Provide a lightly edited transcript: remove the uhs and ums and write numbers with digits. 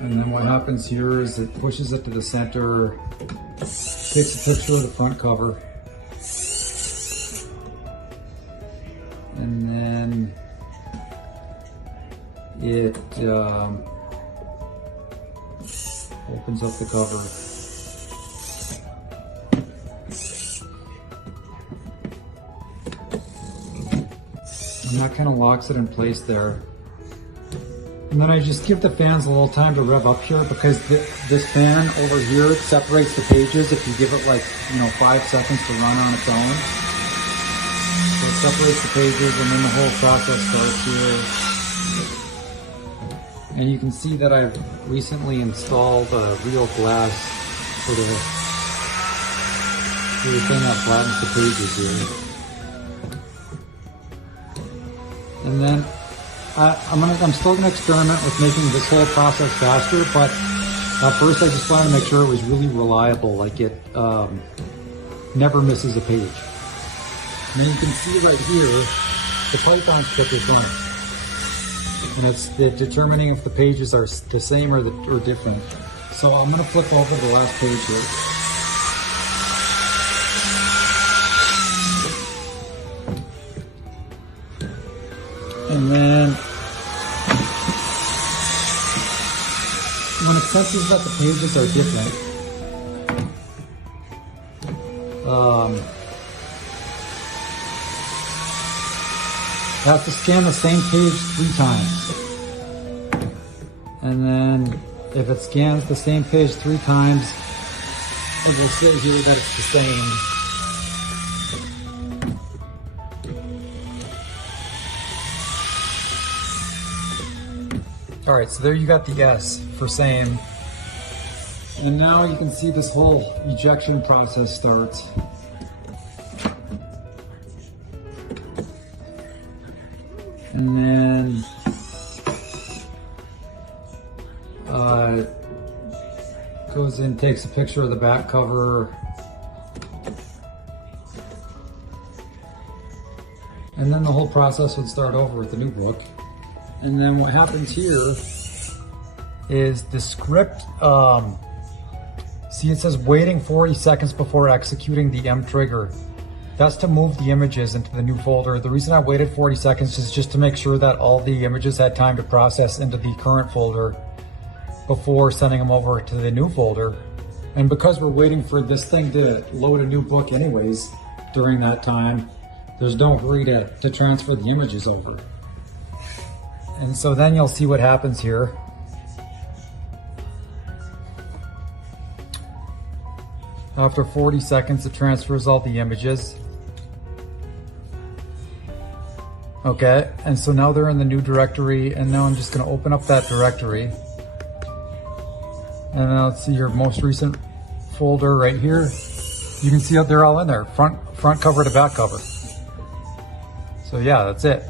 And then what happens here is it pushes it to the center, takes a picture of the front cover, and then it opens up the cover. And that kind of locks it in place there. And then I just give the fans a little time to rev up here, because this fan over here separates the pages if you give it 5 seconds to run on its own. So it separates the pages, and then the whole process starts here. And you can see that I've recently installed real glass for the thing that flattens the pages here. And then I'm still going to experiment with making this whole process faster, but at first I just wanted to make sure it was really reliable, like it never misses a page. And you can see right here, the Python script is running. And it's determining if the pages are the same or different. So I'm going to flip over to the last page here. And then when it senses that the pages are different, I have to scan the same page 3 times. And then if it scans the same page 3 times, it will say here that it's the same. All right, so there you got the S for same. And now you can see this whole ejection process starts. And then goes in, takes a picture of the back cover. And then the whole process would start over with the new book. And then what happens here is the script, see it says waiting 40 seconds before executing the M trigger. That's to move the images into the new folder. The reason I waited 40 seconds is just to make sure that all the images had time to process into the current folder before sending them over to the new folder. And because we're waiting for this thing to load a new book anyways, during that time, there's no hurry to transfer the images over. And so then you'll see what happens here. After 40 seconds, it transfers all the images. Okay, and so now they're in the new directory, and now I'm just going to open up that directory. And now let's see your most recent folder right here. You can see how they're all in there, front cover to back cover. So yeah, that's it.